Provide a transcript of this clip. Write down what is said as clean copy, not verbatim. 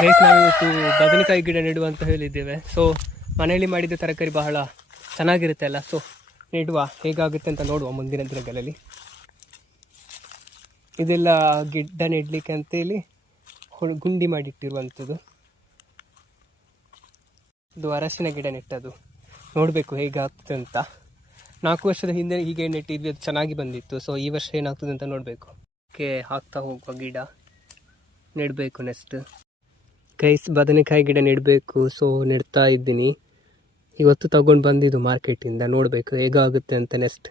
Guys, ನಾವಿವತ್ತು ಬದನೆಕಾಯಿ ಗಿಡ ನೆಡುವ ಅಂತ ಹೇಳಿದ್ದೇವೆ. ಸೊ ಮನೆಯಲ್ಲಿ ಮಾಡಿದ ತರಕಾರಿ ಬಹಳ ಚೆನ್ನಾಗಿರುತ್ತೆ ಅಲ್ಲ. ಸೊ ನೆಡುವ, ಹೇಗಾಗುತ್ತೆ ಅಂತ ನೋಡುವ ಮುಂದಿನ ದಿನಗಳಲ್ಲಿ. ಇದೆಲ್ಲ ಗಿಡ ನೆಡಲಿಕ್ಕೆ ಅಂತೇಳಿ ಗುಂಡಿ ಮಾಡಿಟ್ಟಿರುವಂಥದ್ದು. ಇದು ಅರಸಿನ ಗಿಡ ನೆಟ್ಟದು. ನೋಡಬೇಕು ಹೇಗಾಗ್ತದೆ ಅಂತ. 4 ವರ್ಷದ ಹಿಂದೆ ಹೀಗೆ ನೆಟ್ಟಿದ್ವಿ, ಅದು ಚೆನ್ನಾಗಿ ಬಂದಿತ್ತು. ಸೊ ಈ ವರ್ಷ ಏನಾಗ್ತದೆ ಅಂತ ನೋಡಬೇಕು. ಹಾಕ್ತಾ ಹೋಗುವ ಗಿಡ ನೆಡಬೇಕು. ನೆಕ್ಸ್ಟ್ ಗೈಸ್, ಬದನೆಕಾಯಿ ಗಿಡ ನೆಡಬೇಕು. ಸೊ ನೆಡ್ತಾ ಇದ್ದೀನಿ. ಇವತ್ತು ತಗೊಂಡು ಬಂದಿದ್ದು ಮಾರ್ಕೆಟಿಂದ. ನೋಡಬೇಕು ಹೇಗಾಗುತ್ತೆ ಅಂತ ನೆಕ್ಸ್ಟ್.